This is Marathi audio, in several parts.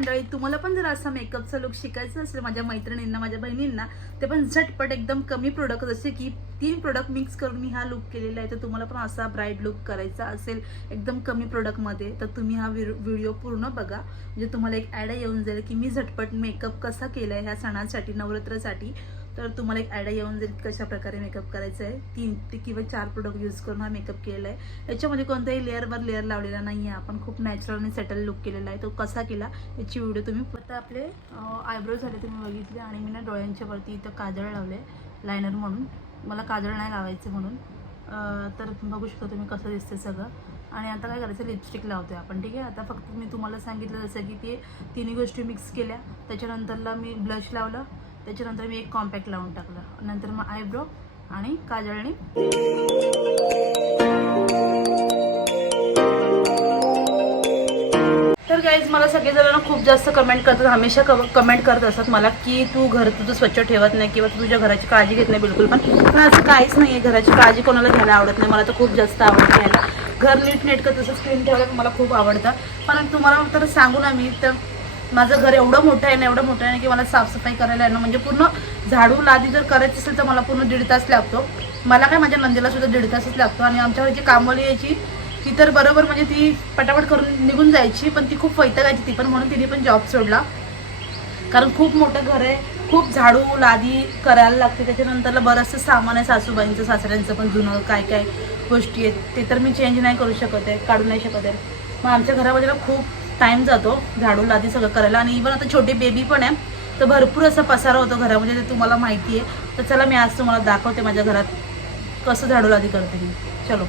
मंडळी तुम्हाला पण जर असा मेकअपचा लुक शिकायचं असेल माझ्या मैत्रिणींना माझ्या बहिणींना ते पण झटपट एकदम कमी प्रोडक्ट जसे की तीन प्रोडक्ट मिक्स करून मी हा लुक केलेला आहे. तर तुम्हाला पण असा ब्राईट लुक करायचा असेल एकदम कमी प्रोडक्टमध्ये तर तुम्ही हा व्हिडिओ पूर्ण बघा. म्हणजे तुम्हाला एक ॲड येऊन जाईल की मी झटपट मेकअप कसा केला आहे ह्या सणासाठी नवरात्रासाठी. तर तुम्हाला एक आयडिया येऊन जाईल कशा प्रकारे मेकअप करायचा आहे. तीन ते किंवा चार प्रोडक्ट यूज करून हा मेकअप केलेला आहे याच्यामध्ये कोणत्याही लेअरवर लेअर लावलेला नाही आहे आपण खूप नॅचरल आणि सेटल लुक केलेला आहे. तो कसा केला याची व्हिडिओ तुम्ही आता आपले आयब्रो झाले तुम्ही बघितले आणि मी ना डोळ्यांच्या वरती इथं काजळ लावले लायनर म्हणून. मला काजळ नाही लावायचं म्हणून. तर बघू शकता तुम्ही कसं दिसतं सगळं. आणि आता काय करायचं लिपस्टिक लावतोय आपण ठीक आहे? आता फक्त मी तुम्हाला सांगितलं जसं की ते तिन्ही गोष्टी मिक्स केल्या. त्याच्यानंतरला मी ब्लश लावलं. त्याच्यानंतर मी एक कॉम्पॅक्ट लावून टाकलं. नंतर मग आयब्रो आणि काजळणी तर गाईज मला सगळेजण खूप जास्त कमेंट करतात. हमेशा कमेंट करत असतात मला की तू घर तुझं स्वच्छ ठेवत नाही किंवा तू तुझ्या घराची काळजी घेत नाही बिलकुल. पण पण असं काहीच नाही आहे घराची काळजी कोणाला घ्यायला आवडत नाही. मला तर खूप जास्त आवडतं घ्यायला. घर नीट नेटकं तसं स्क्रीन ठेवायला मला खूप आवडतं. पण तुम्हाला तर सांगू ना मी तर माझं घर एवढं मोठं आहे ना एवढं मोठं आहे ना की मला साफसफाई करायला येणं म्हणजे पूर्ण झाडू लादी जर करायची असेल तर मला पूर्ण दीड तास लागतो. मला काय माझ्या नंदीला सुद्धा दीड तासच लागतो आणि आमच्याकडे जी कामवाली यायची ती तर बरोबर म्हणजे ती पटापट करून निघून जायची पण ती खूप वैतगायची ती पण म्हणून तिने पण जॉब सोडला. कारण खूप मोठं घर आहे खूप झाडू लादी करायला लागते त्याच्यानंतरला बरंचसं सामान आहे सासूबाईंचं सासऱ्यांचं पण जुनं काय काय गोष्टी आहेत ते तर मी चेंज नाही करू शकत आहे काढू नाही शकत आहे. मग आमच्या घरामध्ये ना खूप टाईम जातो झाडू लादी सगळं करायला. आणि इवन आता छोटी बेबी पण आहे तर भरपूर असा पसारा होतो घरामध्ये ते तुम्हाला माहिती आहे. तर चला मी आज तुम्हाला दाखवते माझ्या घरात कसं झाडू लादी करते मी. चलो.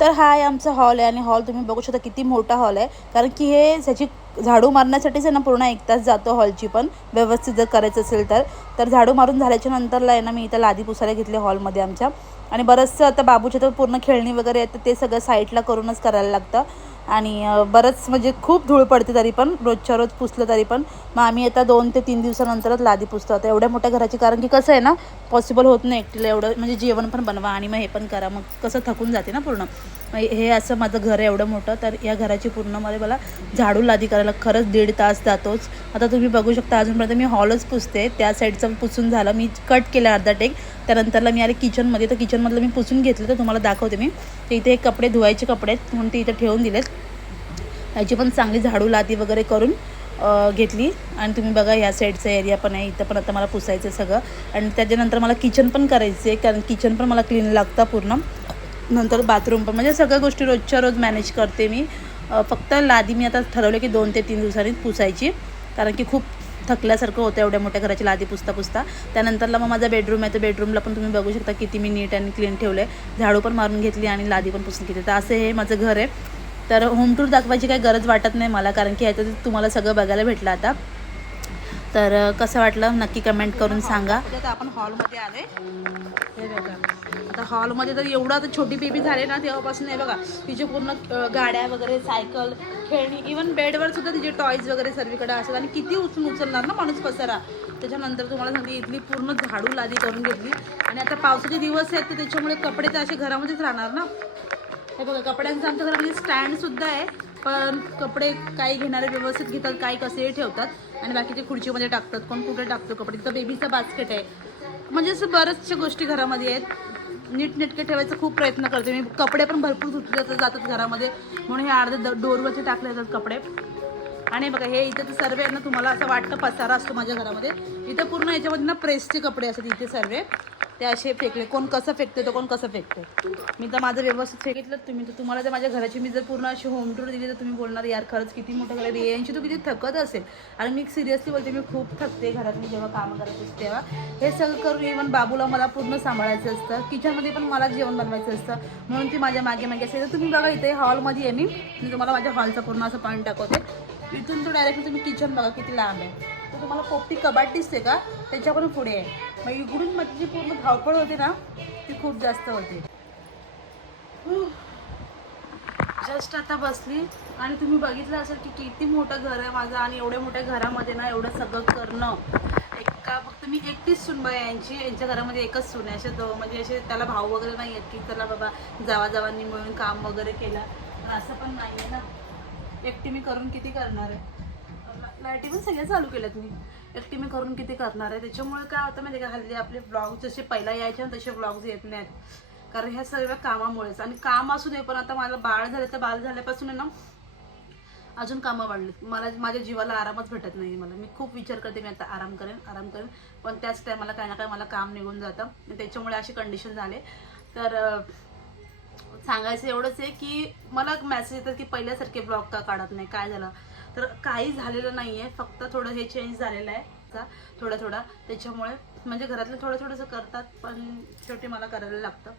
तर हा आहे आमचा हॉल आहे आणि हॉल तुम्ही बघू शकता किती मोठा हॉल आहे. कारण की हे ह्याची झाडू मारण्यासाठीच आहे ना पूर्ण एक तास जातो हॉलची पण. व्यवस्थित जर करायचं असेल तर. तर झाडू मारून झाल्याच्या नंतरला आहे ना मी इथं लादी पुसायला घेतले हॉलमध्ये आमच्या. आणि बरंचसं आता बाबूच्या तर पूर्ण खेळणी वगैरे आहेत तर ते सगळं साईडला करूनच करायला लागतं. आणि बरंच म्हणजे खूप धूळ पडते तरी पण रोजच्या रोज पुसलं तरी पण. मग आम्ही आता दोन ते तीन दिवसानंतरच लादी पुसतो. आता एवढ्या मोठ्या घराची कारण की कसं आहे ना पॉसिबल होत नाही एकटीला एवढं म्हणजे जेवण पण बनवा आणि मग हे पण करा मग कसं थकून जाते ना पूर्ण. हे असं माझं घर आहे एवढं मोठं. तर या घराची पूर्णमध्ये मला झाडू लादी करायला खरंच दीड तास जातोच. आता तुम्ही बघू शकता अजूनपर्यंत मी हॉलच पुसते. त्या साईडचं पुसून झालं. मी कट केलं अर्धा टेक त्यानंतरला मी आले किचनमध्ये तर किचनमधलं मी पुसून घेतलं. तर तुम्हाला दाखवते मी. तर इथे एक कपडे धुवायचे कपडे आहेत. म्हणून ते इथे ठेवून दिलेत. याची पण चांगली झाडू लादी वगैरे करून घेतली. आणि तुम्ही बघा या साईडचा एरिया पण आहे. इथं पण आता मला पुसायचं आहे सगळं. आणि त्याच्यानंतर मला किचन पण करायचं आहे कारण किचन पण मला क्लीन लागतं पूर्ण. नंतर बाथरूम पण. म्हणजे सगळ्या गोष्टी रोजच्या रोज मॅनेज करते मी. फक्त लादी मी आता ठरवलं की दोन ते तीन दिवसांनी पुसायची. कारण की खूप थकल्यासारखं होतं एवढ्या मोठ्या घराची लादी पुसता पुसता. त्यानंतरला मग माझा बेडरूम आहे. तर बेडरूमला पण तुम्ही बघू शकता किती मी नीट आणि क्लीन ठेवलं आहे झाडू पण मारून घेतली आणि लादी पण पुसून घेतली. तर असं हे माझं घर आहे. तर होम टूर दाखवायची काही गरज वाटत नाही मला. कारण की ह्याच्यात तुम्हाला सगळं बघायला भेटलं आता. तर कसं वाटलं नक्की कमेंट करून सांगा. आपण हॉलमध्ये आले हे बघा. आता हॉलमध्ये तर एवढं आता छोटी बेबी झाले ना तेव्हापासून नाही बघा तिचे पूर्ण गाड्या वगैरे सायकल खेळणी इवन बेडवर सुद्धा तिचे टॉयज वगैरे सर्वीकडे असतात. आणि किती उचलून उचलणार ना माणूस पसारा? त्याच्यानंतर तुम्हाला सांगते इथली पूर्ण झाडू लादी करून घेतली. आणि आता पावसाचे दिवस आहेत तर त्याच्यामुळे कपडे तर असे घरामध्येच राहणार ना? हे बघा कपड्यांचं आमच्या घरामध्ये स्टँड सुद्धा आहे. पण कपडे काही घेणारे व्यवस्थित घेतात काही कसे ठेवतात. आणि बाकीचे खुर्चीमध्ये टाकतात. कोण कुठे टाकतो कपडे? तिथं बेबीचं बास्केट आहे. म्हणजे असं बऱ्याचशा गोष्टी घरामध्ये आहेत. नीटनेटके ठेवायचा खूप प्रयत्न करते. मी कपडे पण भरपूर धुतले जातात जातात घरामध्ये. म्हणून हे अर्धे द- डोरवरचे टाकले जातात कपडे. आणि बघा हे इथे सर्व आहे ना तुम्हाला असं वाटतं पसारा असतो माझ्या घरामध्ये. इथं पूर्ण याच्यामध्ये ना प्रेसचे कपडे असतात इथे सर्व. ते असे फेकले. कोण कसं फेकते तर कोण कसं फेकते मी तर माझं व्यवस्थित फेकितलं तुम्ही तर तुम्हाला जर माझ्या घराची मी जर पूर्ण अशी होम टूर दिली तर तुम्ही बोलणार यार खरंच किती मोठं घर आहे. यांची तू किती थकत असेल. आणि मी सिरियसली बोलते मी खूप थकते घरात. मी जेव्हा कामं करत असते तेव्हा. हे सगळं करून इव्हन बाबूला मला पूर्ण सांभाळायचं असतं. किचनमध्ये पण मला जेवण बनवायचं असतं. म्हणून ती माझ्या मागे मागे असते तर तुम्ही बघा इथे हॉलमध्ये आहे मी. मी तुम्हाला माझ्या हॉलचा पूर्ण असं पॉईंट दाखवते. इथून तो डायरेक्टली तुम्ही किचन बघा किती लांब आहे. तर तुम्हाला पोपटी कबाट दिसते का? त्याच्याकडून पुढे आहे. मग इकडून माझी जी पूर्ण धावपळ होते ना ती खूप जास्त होते. जस्ट आता बसली आणि तुम्ही बघितलं असेल की किती मोठं घर आहे माझं आणि एवढ्या मोठ्या घरामध्ये ना एवढं सगळं करणं. एका फक्त मी एकटीच सुनबाई यांची यांच्या घरामध्ये एकच सून आहे. असे दो म्हणजे असे त्याला भाऊ वगैरे नाही आहेत की त्याला बाबा जावा जावांनी मिळून काम वगैरे केलं. पण असं पण नाही आहे ना. एकटी मी करून किती करणार आहे? लाईटी पण सगळ्या चालू केल्यात मी. एकटी मी करून किती करणार आहे? त्याच्यामुळे काय होतं माहिती का? हल्ली आपले ब्लॉग जसे पहिला यायचे ना तसे ब्लॉग्स येत नाहीत. कारण ह्या सर्व कामामुळेच. आणि काम असू दे पण आता मला बाळ झालं तर बाळ झाल्यापासून आहे ना अजून कामं वाढलीत मला माझ्या जीवाला आरामच भेटत नाही मला. मी खूप विचार करते मी आता आराम करेन आराम करेन. पण त्याच टायमाला काही ना काही मला काम निघून जातं. त्याच्यामुळे अशी कंडिशन झाले. तर सांगायचं एवढंच आहे की मला मेसेज येतात की पहिल्यासारखे ब्लॉग का काढत नाही? काय झालं? तर काही झालेलं नाही आहे फक्त थोडं हे चेंज झालेलं आहे. का थोडा थोडा. त्याच्यामुळे म्हणजे घरातलं थोडं थोडंसं करतात पण शेवटी मला करायला लागतं.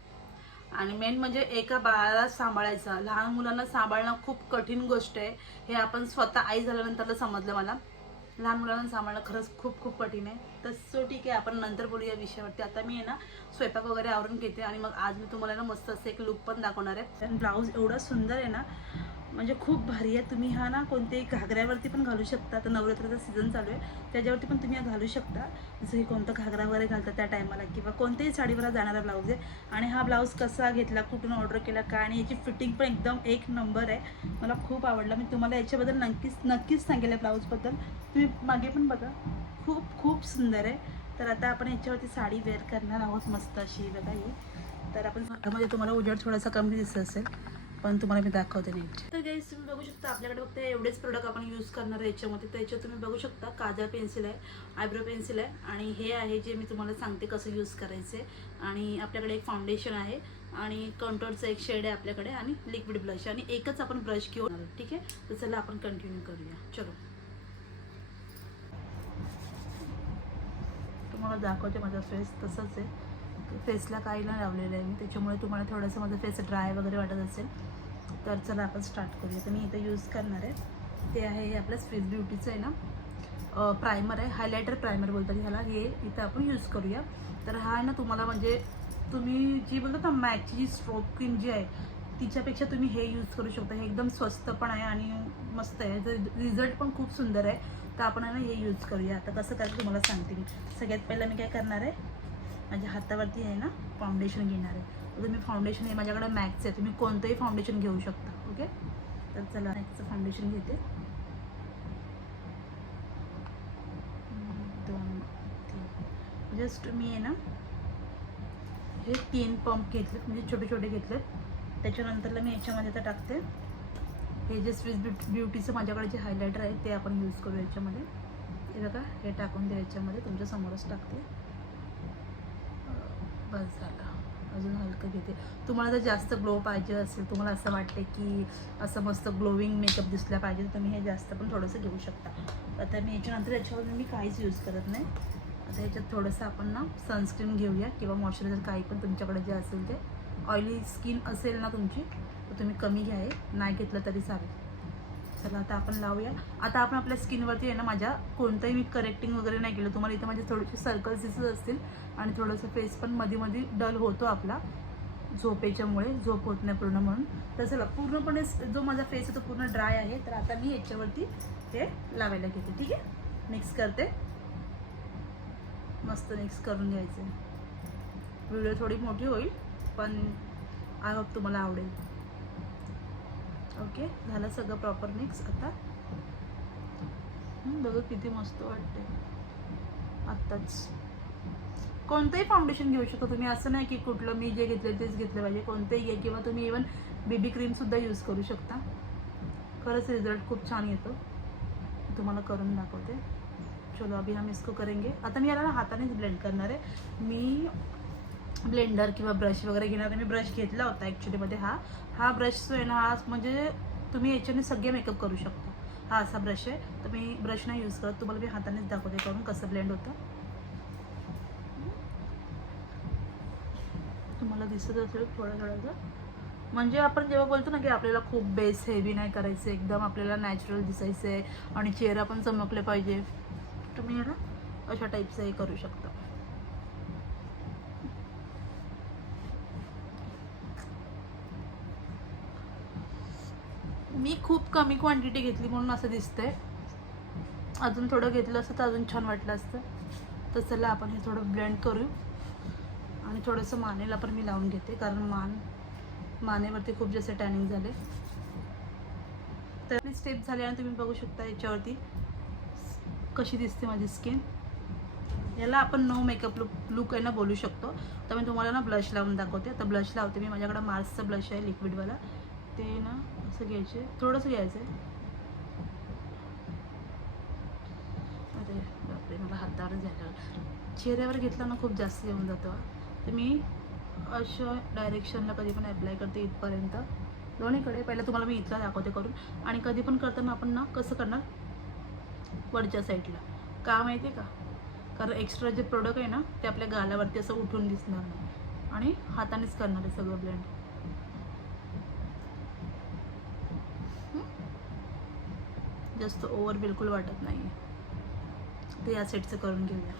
आणि मेन म्हणजे एका बाळाला सांभाळायचं. लहान मुलांना सांभाळणं खूप कठीण गोष्ट आहे. हे आपण स्वतः आई झाल्यानंतर समजलं मला. लहान मुलांना सांभाळणं खरंच खूप खूप कठीण आहे. तर सो ठीक आहे. आपण नंतर बोलू या विषयावरती. आता मी आहे ना स्वयंपाक वगैरे आवरून घेते आणि मग आज मी तुम्हाला ना मस्त असं एक लुक पण दाखवणार आहे. आणि ब्लाऊज एवढा सुंदर आहे ना म्हणजे खूप भारी आहे. तुम्ही हा ना कोणत्याही घागऱ्यावरती पण घालू शकता. तर नवरात्राचा सीझन चालू आहे. त्याच्यावरती पण तुम्ही हा घालू शकता. जसं की कोणतं घागरा वगैरे घालता त्या टायमाला किंवा कोणत्याही साडीवर जाणारा ब्लाऊज आहे. आणि हा ब्लाऊज कसा घेतला कुठून ऑर्डर केला काय आणि याची फिटिंग पण एकदम एक नंबर आहे. मला खूप आवडला. मी तुम्हाला याच्याबद्दल नक्कीच नक्कीच सांगेल आहे ब्लाऊजबद्दल तुम्ही मागे पण बघा. खूप खूप सुंदर आहे. तर आता आपण याच्यावरती साडी वेअर करणार आहोत मस्त अशी. बघा ही. तर आपण म्हणजे तुम्हाला उजेड थोडासा कमी दिसत असेल. पण तुम्हाला मी दाखवते नीट तर गाईज तुम्ही बघू शकता आपल्याकडे फक्त एवढेच प्रोडक्ट आपण यूज करणार आहे याच्यामध्ये. त्याच्यात तुम्ही बघू शकता काजळ पेन्सिल आहे आयब्रो पेन्सिल आहे आणि हे आहे जे मी तुम्हाला सांगते कसं यूज करायचे. आणि आपल्याकडे एक फाउंडेशन आहे आणि कंट्रोलचं एक शेड आहे आपल्याकडे आणि लिक्विड ब्लश आणि एकच आपण ब्रश घेऊन आलो, ठीक आहे? तर चला आपण कंटिन्यू करूया. चलो. तुम्हाला दाखवते माझा फेस तसंच आहे. फेसला काही नाही लावलेलं आहे मी त्याच्यामुळे तुम्हाला थोडंसं माझं फेस ड्राय वगैरे वाटत असेल. तर चला आपण स्टार्ट करूया. तर मी इथं यूज करणार आहे. ते आहे हे आपलं स्विस ब्युटीचं आहे ना? प्रायमर आहे हायलायटर प्रायमर बोलतात ह्याला. हे इथं आपण यूज करूया. तर हा आहे ना तुम्हाला म्हणजे तुम्ही जी बोलतात ना मॅचची स्ट्रोक स्ट्रोकिंग जी आहे तिच्यापेक्षा तुम्ही हे यूज करू शकता. हे एकदम स्वस्त पण आहे आणि मस्त आहे. रिझल्ट पण खूप सुंदर आहे तर आपण आहे ना हे यूज करूया. आता कसं करायचं तुम्हाला सांगते मी. सगळ्यात पहिलं मी काय करणार आहे माझ्या हातावरती आहे ना फाउंडेशन घेणार आहे. तुम्ही फाउंडेशन आहे माझ्याकडे मॅक्स आहे. तुम्ही कोणतंही फाउंडेशन घेऊ शकता ओके तर चला मॅक्सचं फाउंडेशन घेते. दोन तीन. जस्ट मी आहे ना हे तीन पंप घेतलेत म्हणजे छोटे छोटे घेतलेत. त्याच्यानंतरला मी याच्यामध्ये आता टाकते. हे जे स्विस ब्युटी ब्युटीचं माझ्याकडे जे हायलायटर आहे ते आपण यूज करू याच्यामध्ये. हे बघा हे टाकून द्या याच्यामध्ये तुमच्या समोरच टाकते. बस झालं. अजून हलकं घेते. तुम्हाला जर जास्त ग्लो पाहिजे असेल तुम्हाला असं वाटते की असं मस्त ग्लोविंग मेकअप दिसला पाहिजे तर तुम्ही हे जास्त पण थोडंसं घेऊ शकता. आता मी याच्यानंतर याच्यावर मी काहीच यूज करत नाही. आता याच्यात थोडंसं आपण ना सनस्क्रीन घेऊया किंवा मॉइश्चरायझर काही पण तुमच्याकडे जे असेल ते. ऑइली स्किन असेल ना तुमची तर तुम्ही कमी घ्या नाही घेतलं तरी चालेल. चला आता आपण लावूया. आता आपण आपल्या स्किनवरती आहे ना माझ्या कोणतंही मी करेक्टिंग वगैरे नाही केलं. तुम्हाला इथं माझे थोडेसे सर्कल्स दिसत असतील आणि थोडंसं फेस पण मध्ये मध्ये डल होतो आपला. झोपेच्यामुळे झोप होत नाही पूर्ण म्हणून. तर चला पूर्णपणे जो माझा फेस आहे तो पूर्ण ड्राय आहे. तर आता मी याच्यावरती हे लावायला घेते ठीक आहे? मिक्स करते. मस्त मिक्स करून घ्यायचं. व्हिडिओ थोडी मोठी होईल पण आय होप तुम्हाला आवडेल. ओके झालं सगळं प्रॉपर मिक्स आता हं, बघा किती मस्त वाटते आत्ताच. कोणतंही फाउंडेशन घेऊ शकता तुम्ही. असं नाही की कुठलं मी जे घेतलं तेच घेतलं पाहिजे. कोणतंही घ्या किंवा तुम्ही इवन बेबी क्रीमसुद्धा यूज करू शकता. खरंच रिझल्ट खूप छान येतो. तुम्हाला करून दाखवते. चलो अभी हम इसको करेंगे. आता मी याला ना हातानेच ब्लेंड करणार आहे. मी ब्लेंडर किंवा ब्रश वगैरे घेणार. मी ब्रश घेतला होता ॲक्च्युलीमध्ये हा. हा ब्रश जो आहे ना हा म्हणजे तुम्ही याच्याने सगळे मेकअप करू शकता. हा असा ब्रश आहे. तर मी ब्रश नाही यूज करत. तुम्हाला मी हातानेच दाखवते करून कसं ब्लेंड होतं. तुम्हाला दिसत असेल थोडं थोडंसं. म्हणजे आपण जेव्हा बोलतो ना की आपल्याला खूप बेस हेवी नाही करायचं एकदम आपल्याला नॅचरल दिसायचं आहे आणि चेहरा पण चमकले पाहिजे तुम्ही आहे ना अशा टाईपचं हे करू शकता मी खूप कमी क्वांटिटी घेतली म्हणून असं दिसतंय. अजून थोडं घेतलं असतं तर अजून छान वाटलं असतं. तर चला आपण हे थोडं ब्लेंड करू. आणि थोडंसं मानेला पण मी लावून घेते कारण मान मानेवरती खूप जास्त टॅनिंग झाले तर स्टेप झाल्यानं तुम्ही बघू शकता याच्यावरती कशी दिसते माझी स्किन याला आपण नो मेकअप लुक लुक आहे ना बोलू शकतो. तर मी तुम्हाला ना ब्लश लावून दाखवते. तर ब्लश लावते मी. माझ्याकडे मार्सचं ब्लश आहे लिक्विडवाला ते ना असं घ्यायचे. थोडंसं घ्यायचं अरे बापरे मला हातावर झालं. चेहऱ्यावर घेतला ना खूप जास्त येऊन जातं. तर मी अशा डायरेक्शनला कधी पण अप्लाय करते इथपर्यंत. दोन्हीकडे पहिलं तुम्हाला मी इथला दाखवते करून. आणि कधी पण करताना आपण ना कसं करणार? वरच्या साईडला का माहिती आहे का? कारण एक्स्ट्रा जे प्रोडक्ट आहे ना ते आपल्या गालावरती असं उठून दिसणार नाही. आणि हातानेच करणार आहे सगळं ब्लेंड जास्त ओवर बिलकुल वाटत नाही ते या सेटचं करून घेऊया.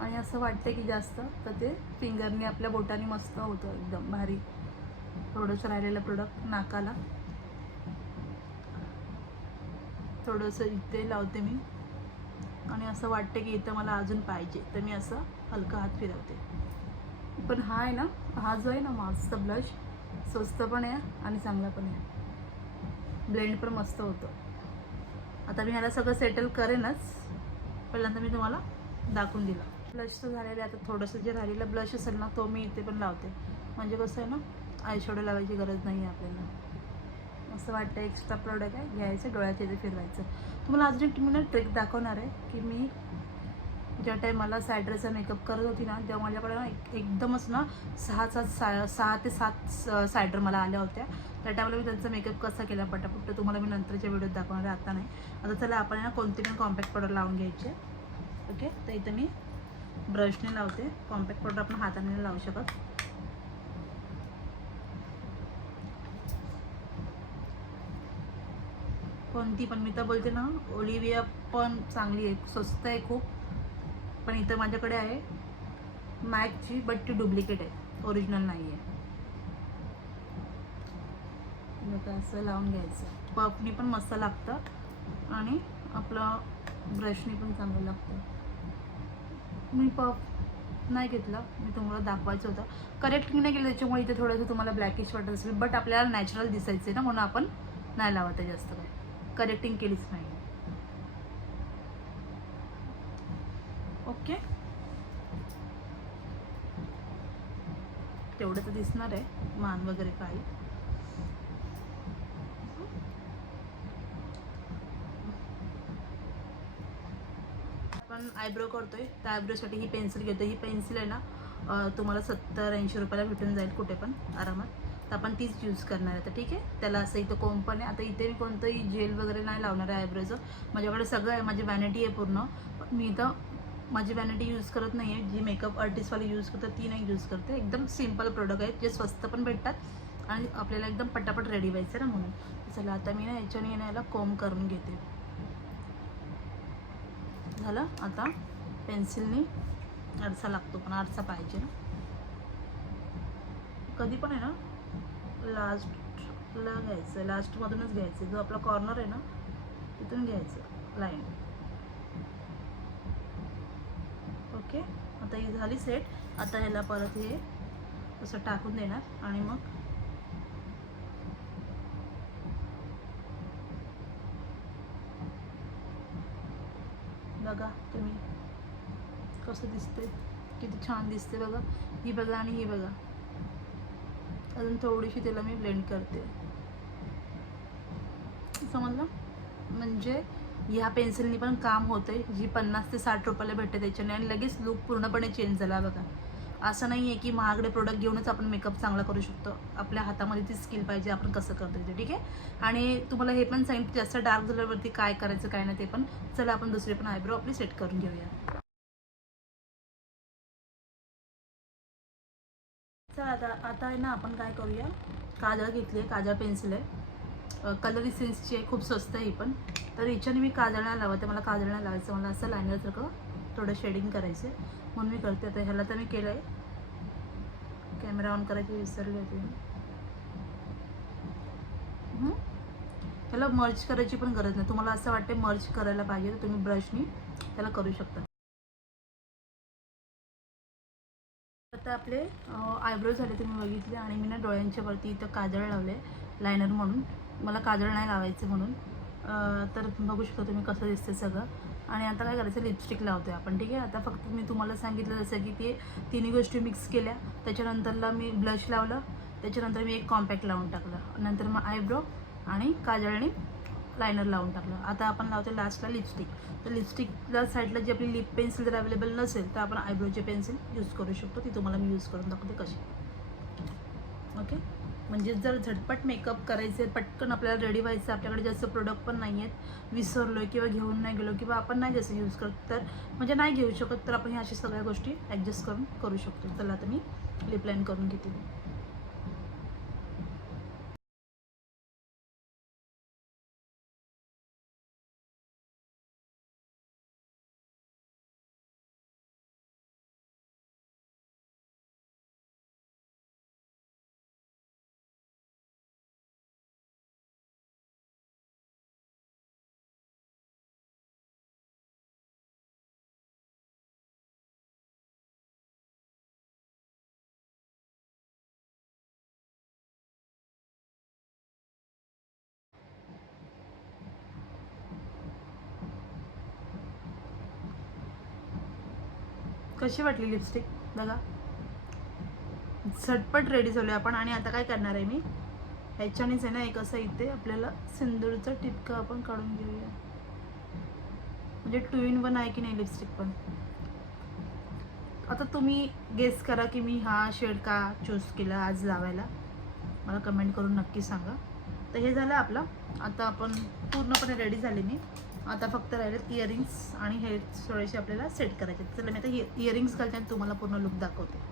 आणि असं वाटतं की जास्त तर ते फिंगरने आपल्या बोटाने मस्त होतं एकदम भारी. थोडंसं राहिलेलं प्रोडक्ट नाकाला. थोडंसं इथे लावते मी. आणि असं वाटतं की इथं मला अजून पाहिजे. तर मी असं हलका हात फिरवते. पण हा आहे ना हा जो आहे ना मास्कचा ब्लश स्वस्त पण आहे आणि चांगला पण आहे. ब्लेंड पण मस्त होतं. आता मी ह्याला सगळं सेटल करेनच. पहिल्यांदा मी तुम्हाला दाखवून दिलं. ब्लश तर झालेलं आहे. आता थोडंसं जे राहिलेलं ब्लश असेल ना तो मी इथे पण लावते. म्हणजे कसं आहे ना आयशॅडो लावायची गरज नाही आहे आपल्याला. असं वाटतं एक्स्ट्रा प्रोडक्ट आहे घ्यायचं डोळ्याच्या इथे फिरवायचं. तुम्हाला अजून एक मी ट्रिक दाखवणार आहे की मी ज्या टाईम मला मेकअप करत होती ना तेव्हा माझ्याकडे ना एक एकदमच ना सहा सात सा सहा ते सात सायडर मला आल्या होत्या. त्या टाईमला मी त्यांचा मेकअप कसा केला पटापट तर तुम्हाला मी नंतरच्या व्हिडिओत दाखवणार आहे आता नाही. आता चला आपण ना कोणते पण कॉम्पॅक्ट पावडर लावून घ्यायचे. ओके तर इथं मी ब्रशने लावते. कॉम्पॅक्ट पावडर आपण हाताने लावू शकत. कोणती पण मी तर बोलते ना ओलिविया पण चांगली आहे स्वस्त आहे खूप पण इथं माझ्याकडे आहे मॅकची बट ती डुप्लिकेट आहे ओरिजिनल नाही आहे असं लावून घ्यायचं. पफनी पण मस्त लागतं आणि आपलं ब्रशनी पण चांगलं लागतं. मी पफ नाही घेतलं मी तुम्हाला दाखवायचं होतं. करेक्टिंग नाही केलं त्याच्यामुळे इथे थोडंसं तुम्हाला ब्लॅकिश वाटत असेल बट आपल्याला नॅचरल दिसायचं आहे ना म्हणून आपण नाही लावत आहे जास्त काय करेक्टिंग केलीच नाही. ओके. तेवढं तर दिसणार आहे मान वगैरे काही. आपण आयब्रो करतोय त्या आयब्रोसाठी ही पेन्सिल घेतो ही पेन्सिल आहे ना तुम्हाला सत्तर ऐंशी रुपयाला भेटून जाईल कुठे पण आरामात. आता आपण तीच यूज करणार आहे. तर ठीक आहे? त्याला असं इथं कोंब पण आहे. आता इथे मी कोणतंही जेल वगैरे नाही लावणार आहे आयब्रोचं माझ्याकडे सगळं आहे. माझी वॅनिटी आहे पूर्ण. पण मी इथं माझी वॅनिटी यूज करत नाही आहे जी मेकअप आर्टिस्टवाली यूज करतात ती नाही यूज करते. एकदम सिंपल प्रोडक्ट आहेत जे स्वस्त पण भेटतात आणि आपल्याला एकदम पटापट रेडी व्हायचं ना म्हणून. चला आता मी ना याच्याने ना याला कोंब करून घेते. झालं? आता पेन्सिलनी आरसा लागतो पण आरसा पाहिजे ना. कधी पण आहे ना? लास्टला घ्यायचं. लास्टमधूनच घ्यायचं. जो आपला कॉर्नर आहे ना तिथून घ्यायचं. लाईन ओके आता ही झाली सेट आता ह्याला परत हे असं टाकून देणार. आणि मग बघा तुम्ही कसं दिसते किती छान दिसते बघा. ही बघा आणि ही बघा. अजून थोडीशी त्याला मी ब्लेंड करते. समजलं? म्हणजे ह्या पेन्सिलनी पण काम होते जी पन्नास ते साठ रुपयाला भेटते त्याच्याने आणि लगेच लुक पूर्णपणे चेंज झाला बघा. असं नाही आहे की महागडे प्रोडक्ट घेऊनच आपण मेकअप चांगला करू शकतो. आपल्या हातामध्ये ती स्किल पाहिजे आपण कसं करतो ते ठीक आहे? आणि तुम्हाला हे पण सांगितलं जास्त डार्क झाल्यावरती काय करायचं काय नाही ते पण. चला आपण दुसरे पण आयब्रो आपली सेट करून घेऊया. चला आता आता आहे ना आपण काय करूया? काजळ घेतली आहे काजळ पेन्सिल आहे. कलर इसेन्सची आहे खूप स्वस्त आहे ही पण. तर हिच्याने मी काजळ लावते मला काजळ लावायचं. मला असं लायनरसारखं थोडं शेडिंग करायचं आहे म्हणून मी करते आता. ह्याला तर मी केलं आहे कॅमेरा ऑन करायची विसरली होती मी. ह्याला मर्च करायची पण गरज नाही. तुम्हाला असं वाटते मर्च करायला पाहिजे तर तुम्ही ब्रशनी त्याला करू शकता. आता आपले आयब्रो झाले तुम्ही बघितले आणि मी ना डोळ्यांच्या वरती इथं काजळ लावले लायनर म्हणून. मला काजळ नाही लावायचं म्हणून. तर बघू शकता तुम्ही कसं दिसते सगळं. आणि आता काय करायचं लिपस्टिक लावतो आहे आपण ठीक आहे? आता फक्त मी तुम्हाला सांगितलं जसं की ते तिन्ही गोष्टी मिक्स केल्या. त्याच्यानंतरला मी ब्लश लावलं. त्याच्यानंतर मी एक कॉम्पॅक्ट लावून टाकलं. नंतर मग आयब्रो आणि काजळने लायनर लावून टाकलं. आता आपण लावतो लास्टला लिपस्टिक तर लिपस्टिकला साईडला जी आपली लिप पेन्सिल जर अवेलेबल नसेल तर आपण आयब्रोचे पेन्सिल यूज करू शकतो. ती तुम्हाला मी यूज करून दाखवते कशी. ओके म्हणजे जर झटपट मेकअप करायचे पटकन आपल्याला रेडी व्हायचं आपल्याकडे जास्त प्रोडक्ट पण नाही आहेत विसरलो आहे किंवा घेऊन नाही गेलो किंवा आपण नाही जास्त यूज करत तर म्हणजे नाही घेऊ शकत तर आपण ह्या अशा सगळ्या गोष्टी ॲडजस्ट करून करू शकतो. चला आता मी लिपलाईन करून घेते. कशी वाटली लिपस्टिक बघा. झटपट रेडी झालो आपण आणि आता काय करणार आहे मी? ह्याच्यानेच आहे ना एक असं इथे आपल्याला सिंदूरचा टिपका आपण काढून घेऊया. म्हणजे टू इन वन आहे की नाही लिपस्टिक पण? आता तुम्ही गेस करा की मी हा शेड का चूज केला आज लावायला. मला कमेंट करून नक्की सांगा. तर हे झालं आपलं आता आपण पूर्णपणे रेडी झाले मी. आता फक्त राहिलेत इयरिंग्स आणि हे थोडेसे आपल्याला सेट करायचे. चला मी आता इयरिंग्स घालते आणि तुम्हाला पूर्ण लुक दाखवते.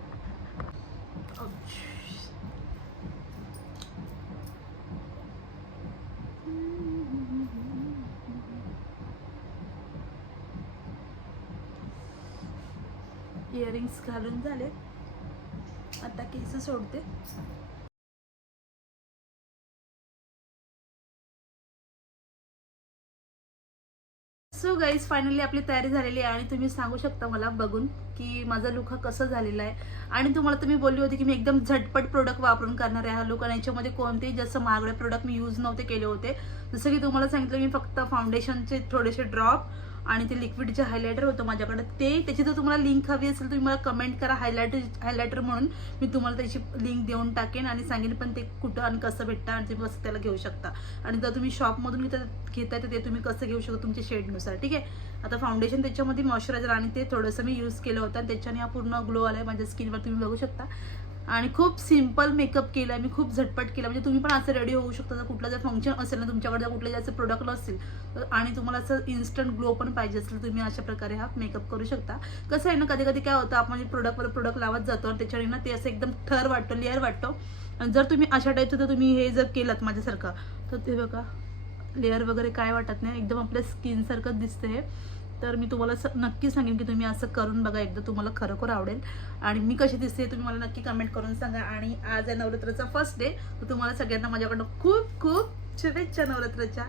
इयरिंग्स घालून झाले आता केस सोडते. सो गाईज फायनली आपली तयारी झालेली आहे आणि तुम्ही सांगू शकता मला बघून की माझा लुक हा कसा झालेला आहे. आणि तुम्हाला तर मी बोलली होती की मी एकदम झटपट प्रोडक्ट वापरून करणार आहे. हा लुक आणि याच्यामध्ये कोणतेही जास्त महागडे प्रोडक्ट मी यूज नव्हते केले होते. जसं की तुम्हाला सांगितलं मी फक्त फाउंडेशनचे थोडेसे ड्रॉप आणि ते लिक्विड जे हायलायटर होतं माझ्याकडे ते त्याची जर तुम्हाला लिंक हवी असेल तुम्ही मला कमेंट करा हायलायटर हायलायटर म्हणून. मी तुम्हाला त्याची लिंक देऊन टाकेन आणि सांगेन पण ते कुठं आणि कसं भेटतं आणि तुम्ही कसं त्याला घेऊ शकता? आणि जर तुम्ही शॉपमधून घेता घेताय तर ते तुम्ही कसं घेऊ शकता तुमच्या शेडनुसार ठीक आहे? आता फाउंडेशन त्याच्यामध्ये मॉइश्चरायझर आणि ते थोडंसं मी यूज केलं होतं आणि त्याच्याने हा पूर्ण ग्लो आला आहे माझ्या स्किनवर तुम्ही बघू शकता. आणि खूप सिंपल मेकअप केला मी खूप झटपट केला म्हणजे तुम्ही पण असं रेडी होऊ शकता जर कुठलं जर फंक्शन असेल ना तुमच्याकडे जर कुठले जास्त प्रोडक्ट असतील तर- आणि तुम्हाला असं इन्स्टंट ग्लो पण पाहिजे असेल तर तुम्ही अशा प्रकारे हा मेकअप करू शकता. कसं आहे ना कधी कधी काय होतं आपण प्रोडक्टवर प्रोडक्ट लावत जातो आणि त्याच्याने ना ते असं एकदम थर वाटतो लेअर वाटतो. आणि जर तुम्ही अशा टाईपचं जर तुम्ही हे जर केलं माझ्यासारखं तर ते बघा लेअर वगैरे काय वाटत नाही एकदम आपल्या स्किनसारखंच दिसतं हे तर मी तुम्हाला स- नक्की सांगेन की तुम्ही असं करून बघा एकदा तुम्हाला खरोखर आवडेल. आणि मी कशी दिसते तुम्ही मला नक्की कमेंट करून सांगा. आणि आज आहे नवरात्राचा फर्स्ट डे तर तुम्हाला सगळ्यांना माझ्याकडनं खूप खूप शुभेच्छा नवरात्राच्या.